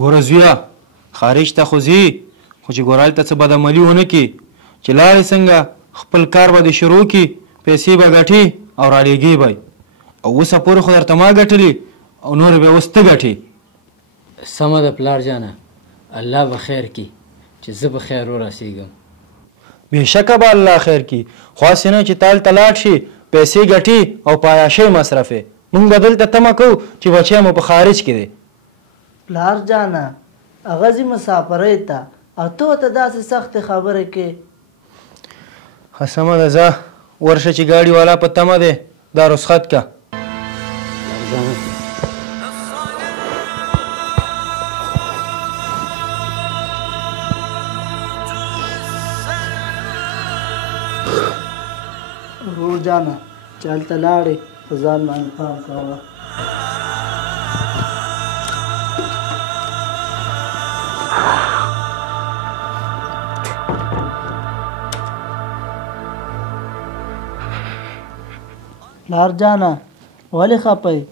ګوره زویه خارج ته خو ځي خو چې ګوره هلته څه بدعملي ونه کړي چې لاړې څنګه خپل کار به دې شروع کړي پیسې به ګټې او رالیږې به او اوسه پورې خو درته ما ګټلې او نورې به اوس ته ګټې. سمه ده پلار جانه، الله به خیر کړي چې زه به خیر ورسېږم. بېشکه به الله خیر کړي، خو هسې نه چې تا هلته لاړ شي پیسې ګټې او په عیاشۍ مصرفې. موږ به دلته تمه کوو چې بچی مو په خارج کې دی. پلار جانه هغه ځي مسافرۍ ته او ته ورته داسې سختې خبرې کې. ښه سمه ده ځه ورشه چې ګاډي والا په تمه دی دا رخصت که. ورور جانه چې هلته لاړې په ځان باندې پام کوه. پلار جانه ولې خپه یې؟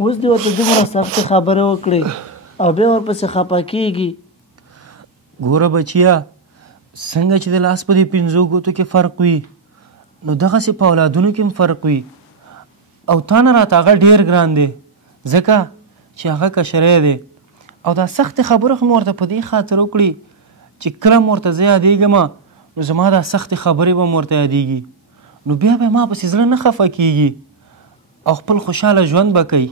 اوس دې ورته دومره سختې خبرې وکړې او بیا ورپسې خپه کېږي. ګوره بچیا څنګه چې د لاس په دې پنځو ګوتو کې فرق وي نو دغسې په اولادونو کې هم فرق وي او تا نه راته هغه ډېر ګران دی ځکه چې هغه کشری دی او دا سختې خبرې خو مې ورته په دې خاطر وکړي چې کله مې ورته زه یادېږم نو زما دا سختې خبرې به مې ورته یادېږي نو بیا به ما پسې زړه نه خفه کېږي او خپل خوشحاله ژوند به کوي.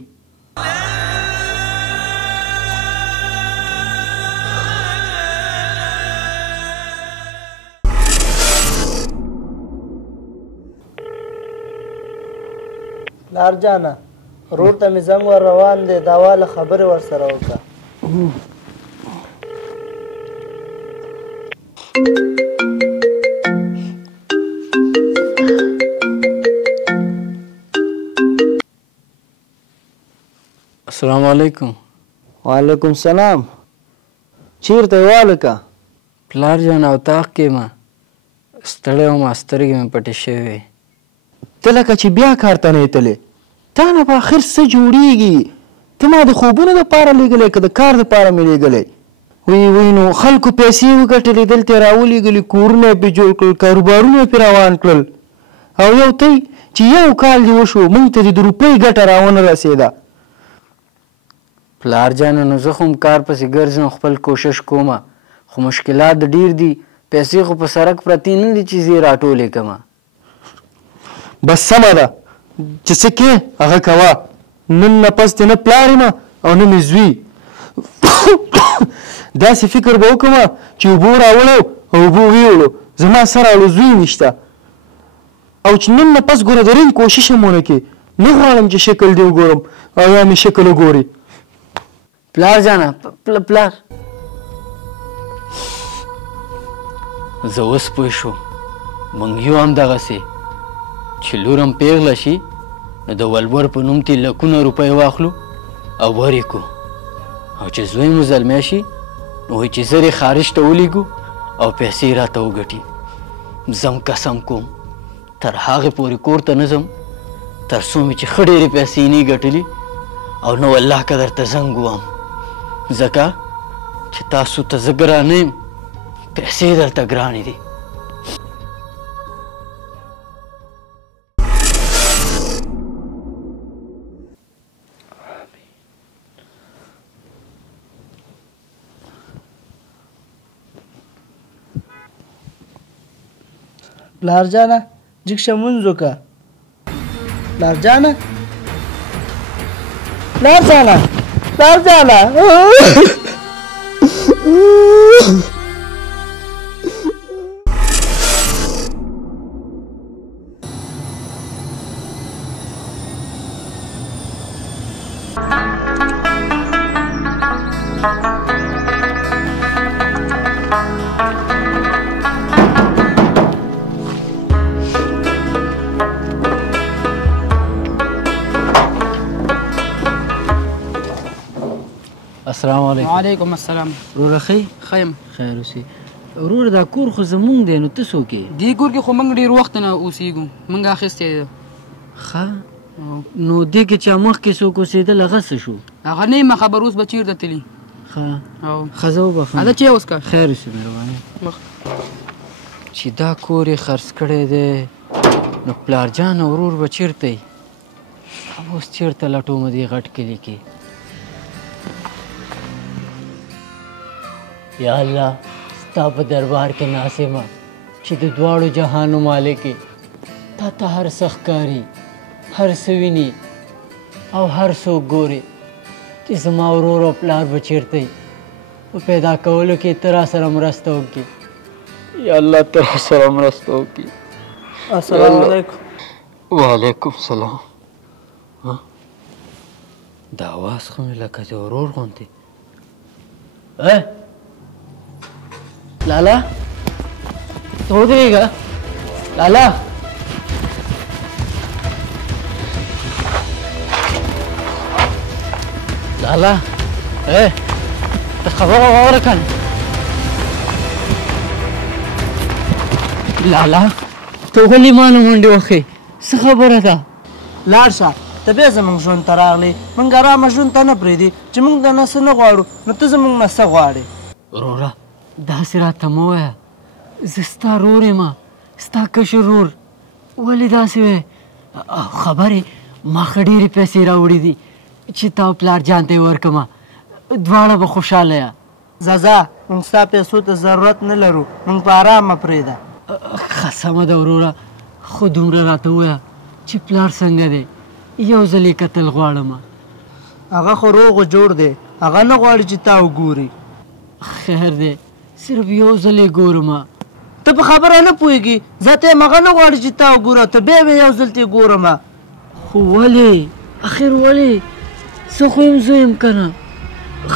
پلار جانه ورور ته مې زنګ ور روان دی دا واله خبرې ورسره وکړه. السلام علیکم. وعلیکم سلام. چیرته یې والکه؟ پلار جان اطاق کې ما ستړی وم سترګې مې پټې شوې. ته لکه چې بیا کار ته نه تلې تا نه په آخر څه جوړېږي؟ ته ما د خوبونو دپاره لېږلی که د کار دپاره مې لېږلی؟ وی نو خلکو پیسې وګټلې دلته یې راولېږلي کورونه یې پرې جوړ کړل کاروبارونه یې پرې روان کړل او یو تی چې یو کال دې وشو موږ ته دې د روپۍ ګټه راونه رسېده. پلار جانه نو زه خو هم کار پسې ګرځم خپل کوشش کومه خو مشکلات ډېر دي پیسې خو په سړک پرتې نه دي چې زه یې راټولې کړمه. بس سمه ده چې څه کې هغه کوه نن نه پس دې نه پلار یم او نه مې زوی داسې فکر به وکړم چې اوبه راوړو او اوبه ویوړو زما سره اړو زوی نشته او چې نن نه پس ګوره د رنګ کوشش هم ونه کې نه غواړم چې شکل دې وګورم او یا مې شکل وګوري. پلار جانه پلار زه اوس پوه شو موږ یو همدغسې چې لور هم پیغله شي نو د ولور په نوم تې لکونه روپۍ واخلو او ورې کړو او چې زوی مو زلمی شي نو وایي چې زر یې خارج ته ولیږو او پیسې یې راته وګټي. زم قسم کوم تر هغې پورې کور ته نه ځم تر څو مې چې ښه ډېرې پیسې نه ګټلي او نو الله که درته زنګ ووایم ځکه چې تاسو ته زه ګرانه یم پیسې درته ګرانې دي. پلار جانه جګ شه مونځ وکړه. پلار جانه پلار جانه پلار جانه السلام علیکم. وعلیکم السلام. وروره ښه یې؟ ښه یم. خیر اوسې. وروره دا کور خو زمونږ دی نو ته څوک یې؟ دې کور کې خو موږ ډېر وخت نه اوسېږو موږ اخیستی دی. ښه نو دې کې چا مخکې څوک اوسېدل هغه څه شو؟ هغه نه یم خبر اوس به چېرته تلي. او ښځه وبخښه دا چې اوس کا خیر اوسې مهرباني چې دا کور یې خرڅ کړی دی نو پلارجان او ورور به چېرته یي اب اوس چېرته لټومه دې غټ کلي کې یا الله ستا په دربار کې ناست یم چې د دواړو جهانو مالک یې تا ته هر څه ښکاري هر څه ویني او هر څوک ګوري چې زما ورور او پلار به چېرته یي په پیدا کولو کې ته را سره مرسته وکړي یا الله ته را سره مرسته وکړي السلام علیکم وعلیکم السلام دا اواز خو مې لکه د ورور غوندې لالا ته ودرېږه لالا لالا ته خبره واوره کنه لالا ته ولې ما نه منډې وښې څه خبره ده لاړ شه ته بیا زموږ ژوند ته راغلی موږ ارامه ژوند ته نه پرېږدي چې موږ د نه څه نه غواړو نو ته زموږ نه څه غواړې وروره داسې راته مه وایه زه ستا رور یم ستا کشر رور ولې داسې وایې خبرې ما ښه ډېرې پیسې راوړي دي چې تا او پلار جان ته یې ورکړمه دواړه به خوشحاله یه ځه موږ ستا پیسو ته ضرورت نه لرو موږ په ارامه پرېږده ښه سمه ده وروره خو دومره راته ووایه چې پلار څنګه دی یو ځل یې کتل غواړم هغه خو روغ و جوړ دی هغه نه غواړي چې تا وګوري خیر دی صرف یو ځل یې ګورم ته په خبره نه پوهېږي زه ته یم هغه نه غواړي چې تا وګوره ته بیا یې یو ځل ته یې ګورم خو ولې اخر ولې زه خو یم زوی یم که نه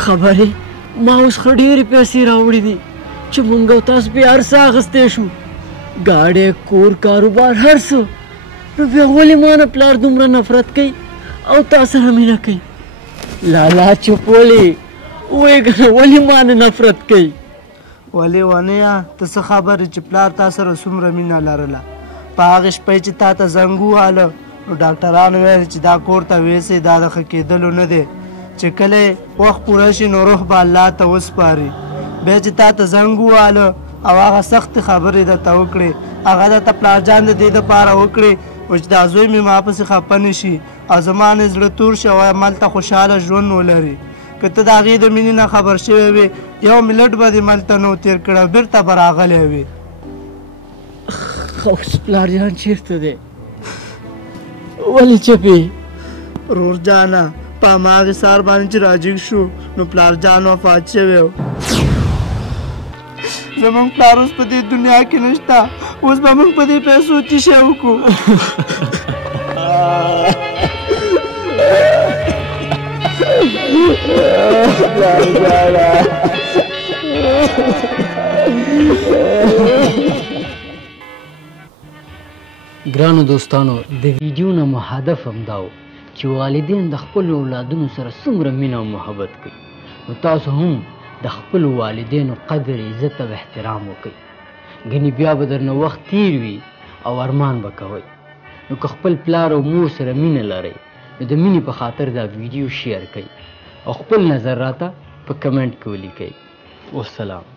خبرې ما اوس ښه ډېرې پیسې راوړي دي چې مونږ او تاسو پې هر څه اخیستی شو ګاډی کور کاروبار هر څه نو بیا ولې ما نه پلار دومره نفرت کوي او تا سره مینه کوي لالا چپ ولې وایې که نه ولې ما نه نفرت کوي ولې ونیا ته څه خبرې چې پلار تا سره څومره مینه لرله په هغې شپې چې تا ته زنګ وواله نو ډاکټرانو ویل چې دا کور ته ویسې دا د ښه کېدلو نه دی چې کله وخت پوره شي نو روح به الله ته وسپاري بیا چې تا ته زنګ وواله او هغه سختې خبرې درته وکړې هغه درته پلارجان د دې دپاره وکړې و چې دا زوی مې ما پسې خفه نه شي او زما نه زړه تور شي او هملته خوشحاله ژوند ولري که ته د هغې د مینې نه خبر شوی وې یو منټ به دې ملته نه و تېر کړی بېرته به راغلی وې اوس پلارجان چېرته دی ولې چپې رور جانه په هماغې سهار باندې چې راجګ شو نو پلارجان وفات شوی و زمونږ پلار اوس په دې دنیا کې نشته اوس به موږ په دې پیسو څه شی وکړو ګرانو دوستانو د ویډیو نه مو هدف همدا و چې والدین د خپلو اولادونو سره څومره مینه او محبت کوي نو تاسو هم د خپلو والدینو قدر عزت او احترام وکړئ ګنې بیا به درنه وخت تیر وي او ارمان به کوئ نو که خپل پلار او مور سره مینه لرئ نو د مینې په خاطر دا ویډیو شیر کړئ او خپل نظر راته په کمنټ کې ولیکئ والسلام